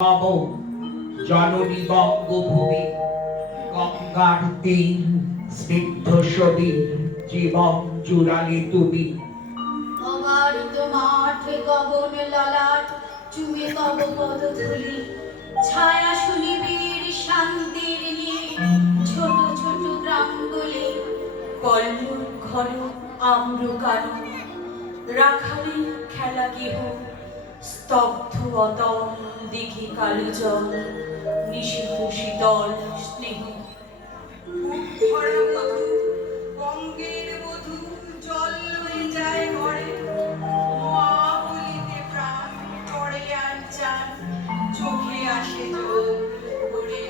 নব জননী বঙ্গভূমি গঙ্গার তীর স্নিগ্ধ সবীর জীবন জুড়ালে তুমি। অবারিত মাঠ গগন ললাট চুমে তব পদধূলি ছায়া সুনিবিড় শান্তির নীড় ছোট ছোট গ্রামগুলি পল্লব ঘন আম্রকানু রাখালি খেলা গেহ স্তব্ধ অতল দিঘি কালো জল নিষিদ্ধ শীতল স্নেহ ভরা মধু বঙ্গের বধূ জল লয়ে যায় ঘরে মা বলিতে প্রাণ পড়ে আর চান চোখে আসে জল ভরে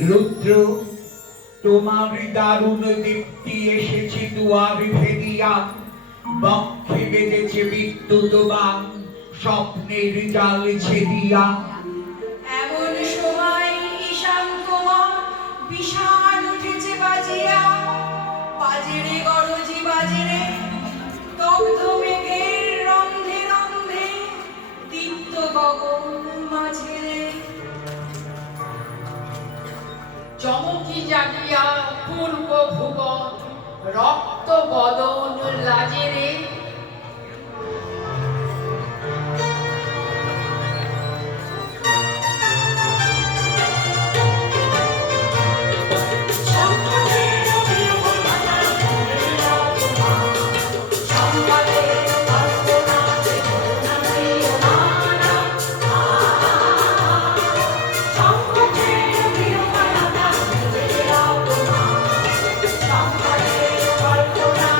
রুদ্র তোমার দারুণ দীপ্তি এসেছে দুয়ার ভেদিয়া, বক্ষে বেঁধেছে বিদ্যুৎ বাণ স্বপ্নের জাল ছেদিয়া। এমন সময় ঈশান কুমার বিশাল উঠেছে বাজিয়া বাজেরে গরজি বাজেরে দগ্ধ মেঘের রন্ধে রন্ধে দীপ্ত গগন মাঝেরে চমকি জাগিয়া পূর্ব ভুবন রক্ত বদন লাজেরে কল্পনা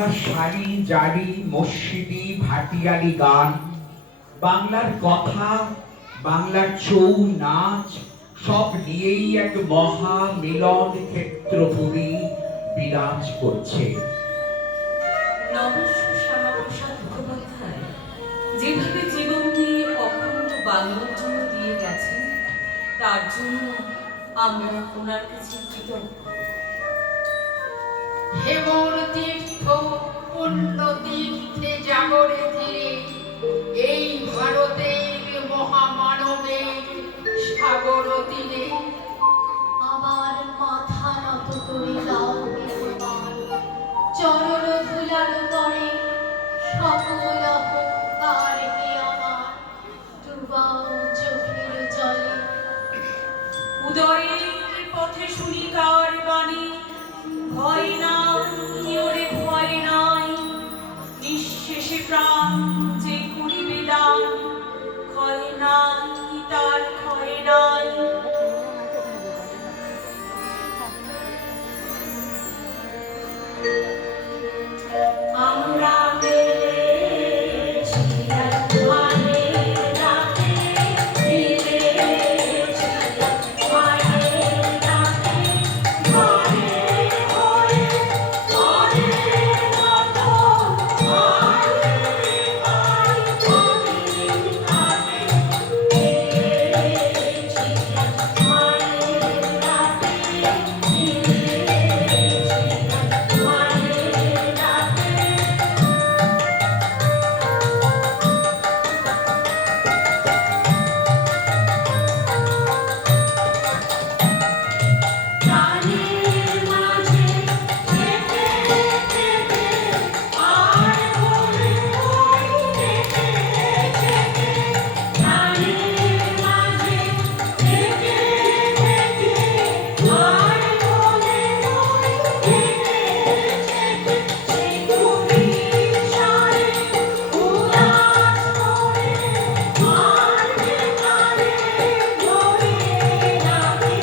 বাংলার শাড়ি জারি মসজিদি ভাটিয়ালি গান, বাংলার কথা, বাংলার ছৌ নাচ সব নিয়েই এক মহা মিলন ক্ষেত্রপুরী বিরাজ করছে। নমস্কার শ্যামাপ্রসাদ মুখোপাধ্যায় যেভাবে জীবন দিয়ে অখণ্ড বাংলার জন্য দিয়ে গেছেন, তার জন্য আমরা ওনার কাছে কৃতজ্ঞ। হেমর তীর্থ পুণ্য তীর্থে জাগরে তীরে এই ভারতের মহামানবের সাগর তীরে আমার মাথা নত করে দাও ভগবান, চরণ ধুলার পরে সকল অহংকার হে আমার ডুবাও চোখের জলে। উদয়ের পথে শুনি কার বাণী, ভয় নাই ওরে ভয় নাই, নিঃশেষে প্রাণ যে করিবে দান, ক্ষয় নাই তার ক্ষয় নাই। আমরা মিলেছি মায়ের ডাকে, মিলেছি মায়ের ডাকে, ঘরে ঘরে ঘরে মতো ঘরে ঘরে ঘরে ঘরে মিলেছি মায়ের ডাকে, মিলেছি মায়ের ডাকে। প্রাণের মাঝে থেকে থেকে আর ভুলে ওই থেকে থেকে, প্রাণের মাঝে থেকে থেকে আর ভুলে ওই থেকে থেকে, সেই গভীর সারে উদাস করে মারবে তারে ধরে রাখে।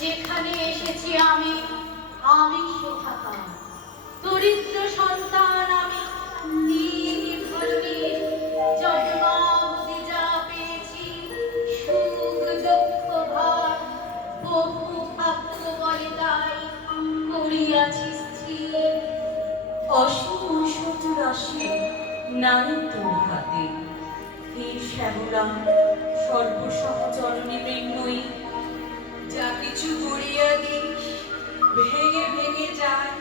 যেখানে এসেছি আমি, আমি সেখাকার দরিদ্র সন্তান আমি, নির্ধরণীর জন্মাবধি যা পেয়েছি, সুখ দুঃখ ভার বহু ভাগ্য বলে তাই করিয়াছি স্থির। অসীম ঐশ্বর্য রাশি নাই তোর হাতে, হে শ্যামলা সর্বসহচরণী মৃন্ময়ী। যা কিছু গড়িয়া দিস ভেঙে ভেঙে যায়,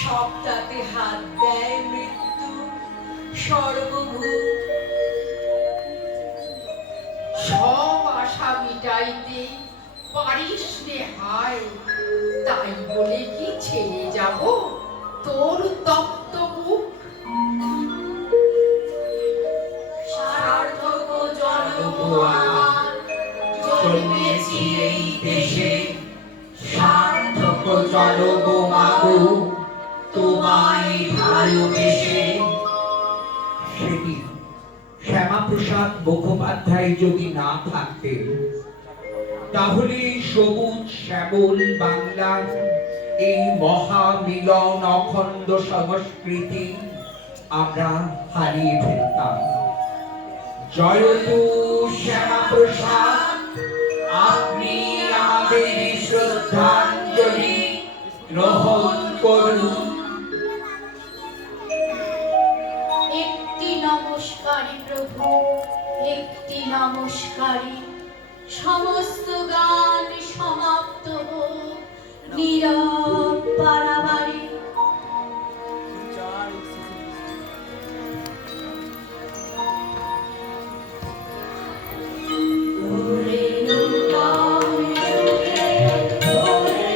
সব তাতে হাত দেয় মৃত্যু সর্বভূত। সব আশা মিটাইতে পারিস রে হায়, তাই বলে কি ছেড়ে যাব তোর তপ্ত বুক? সার্থক জনম আমার, জন্মেছি এই দেশে, সার্থক জনম মাগো তোমায় ভালোবেসে। সেদিন শ্যামাপ্রসাদ মুখোপাধ্যায় যদি না থাকতেন, তাহলে সবুজ শ্যামল বাংলার এই মহামিলন অখণ্ড সংস্কৃতি আমরা হারিয়ে ফেলতাম। জয়তু শ্যামাপ্রসাদ, আপনি আমাদের এই শ্রদ্ধাঞ্জলি গ্রহণ করুন। একটি নমস্কারী প্রভু, একটি নমস্কারী। সমস্ত গান সমাপ্ত হোক, নীরব পারাবারে। ওরে নূতন যুগে ওরে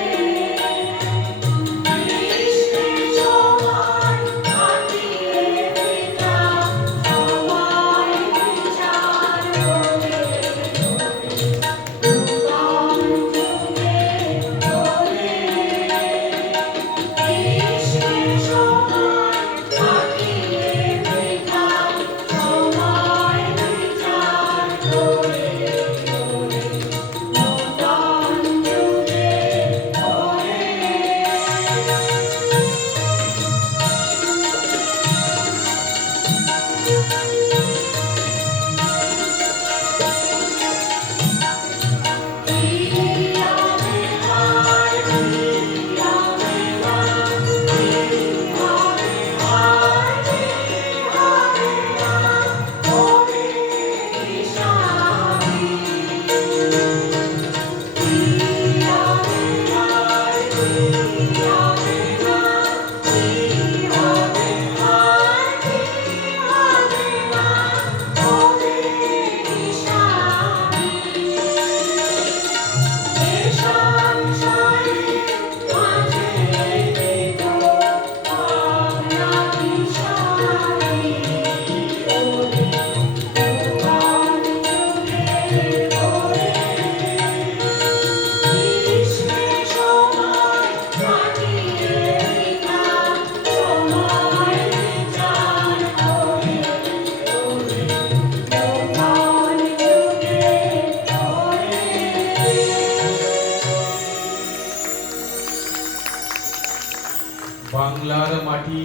বাংলার মাটি,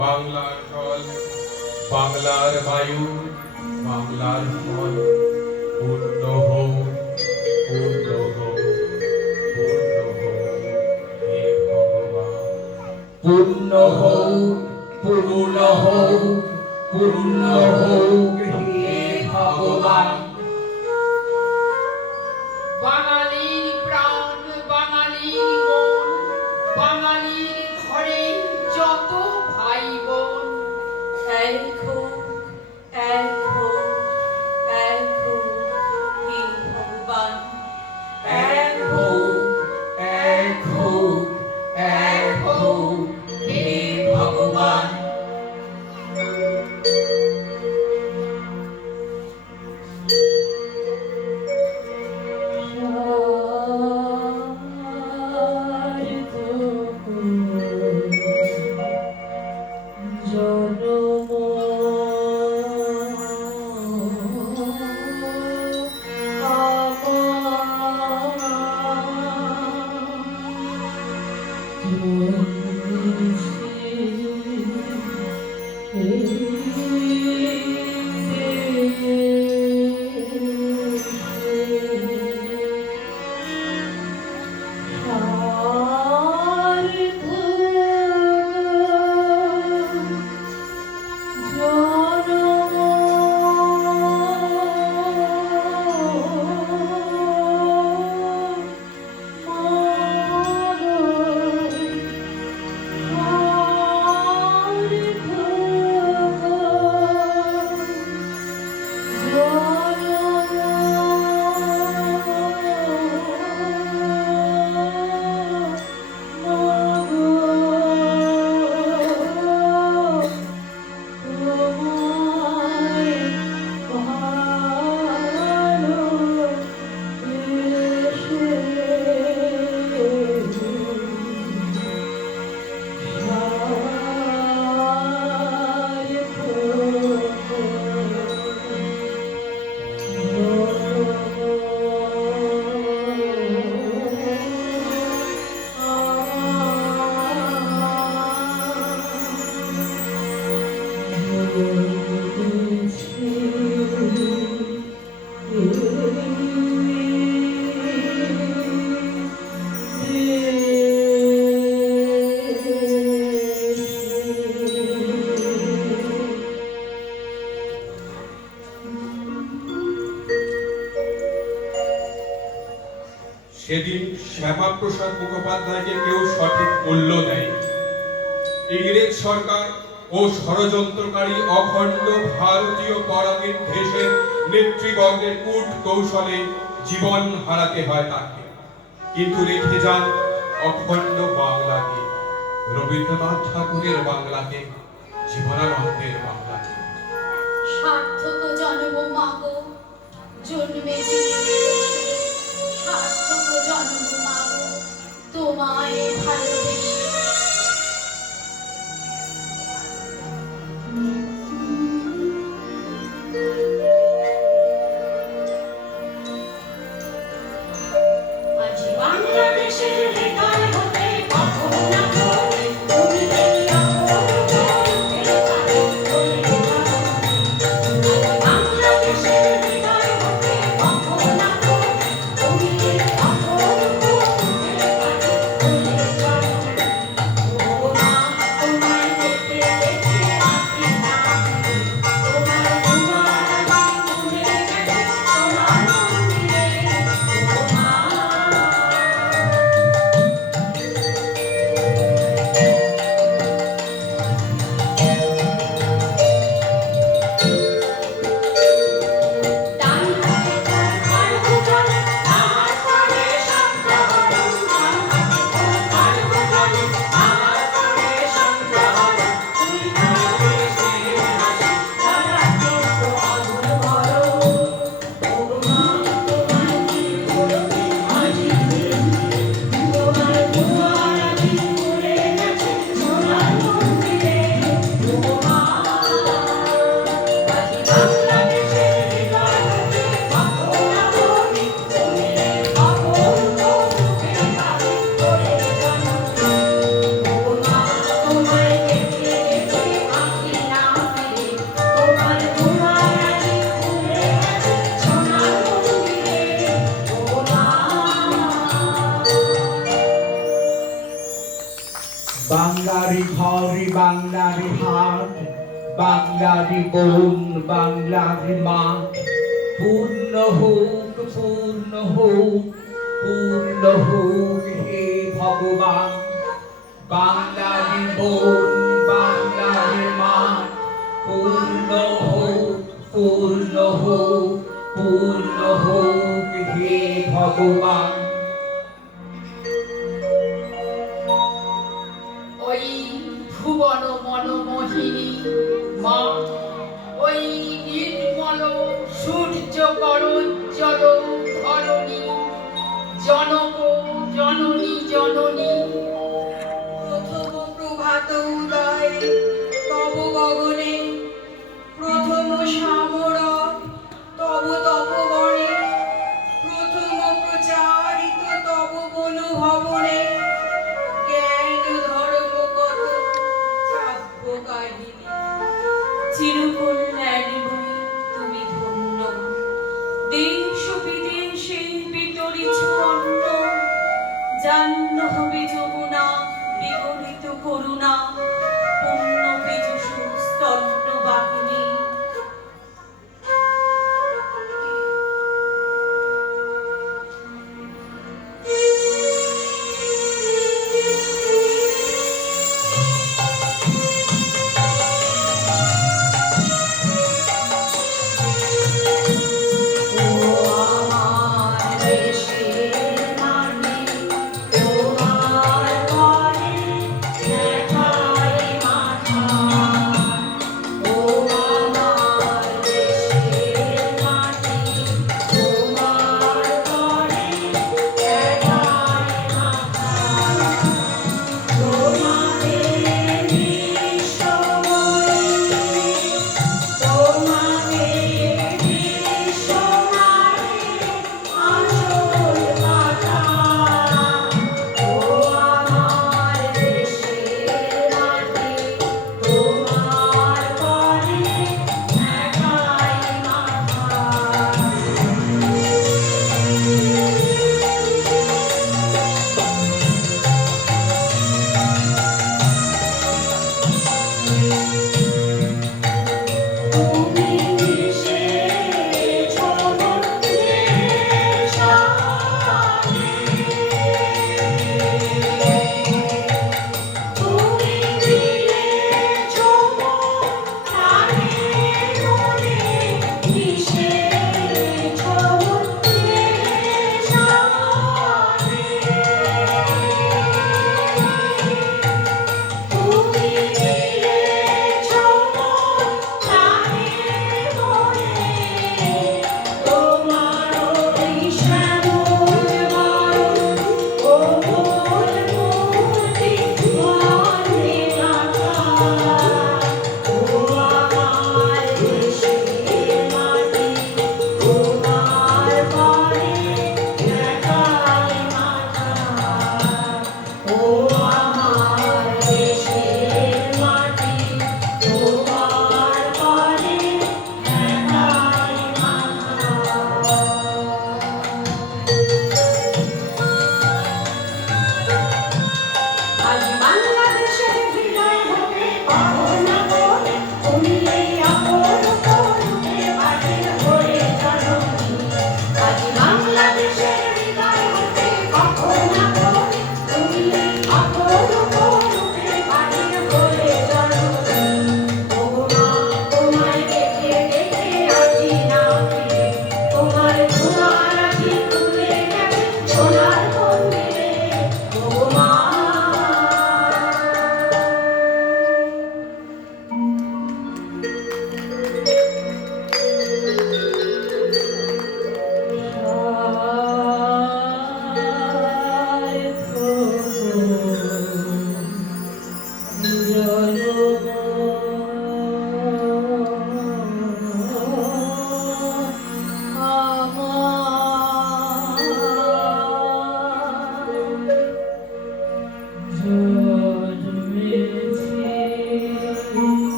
বাংলার জল, বাংলার বায়ু, বাংলার ফল পূর্ণ হোক, পূর্ণ হোক, পূর্ণ হোক, হে ভগবান। পূর্ণ হোক, পূর্ণ হোক, পূর্ণ হোক, হে ভগবান। বাঙালির প্রাণ, বাঙালির মন, বাঙালির ঘরে যত ভাই বোন, এক হোক, এক হোক, এক হোক, হে ভগবান। এক হোক, এক হোক, এক হোক, হে ভগবান। সেদিন শ্যামাপ্রসাদ মুখোপাধ্যায়কে কেউ সঠিক মূল্য দেয়। ইংরেজ সরকার ও ষড়যন্ত্রকারী অখণ্ড ভারতীয় পরাগীর দেশের নেতৃবর্গের কূট কৌশলে জীবন হারাতে হয় তাকে, কিন্তু রেখে যান অখণ্ড বাংলাকে, রবীন্দ্রনাথ ঠাকুরের বাংলাকে, জীবনানন্দের বাংলাকে। সার্থক জন্ম মাগো, জন্মেছি সার্থক জন্ম মাগো, তোমায় ভালোবেসে। আজ বাংলাদেশের হৃদয় হতে কখন না পড়ে তুমি দেখিয়া বাংলাদেশের হৃদয় হতে কখন না বাংলার হাট, বাংলার বন, বাংলার মাঠ পূর্ণ হোক, পূর্ণ হোক, পূর্ণ হোক হে ভগবান। বাংলার বন, বাংলার মাঠ পূর্ণ হোক, পূর্ণ হোক, পূর্ণ হোক হে ভগবান। ওই ভুবন মনোমোহিনী মা, ওই নির্মল সূর্য করজ্জল ধরণী, জনক জননী জননী। প্রথম প্রভাত উদয় তব গগনে, প্রথম সামরক তব তপবনে, প্রথম প্রচারিত তব বনু ভবনে, জ্ঞান ধর্ম কত কাব্য কাহিনী। চিরকল্যাণী বই তুমি ধন্য, দেশ বিদেশে বিতরিছ অন্ন, জাহ্নবী যমুনা বিগলিত করুণা,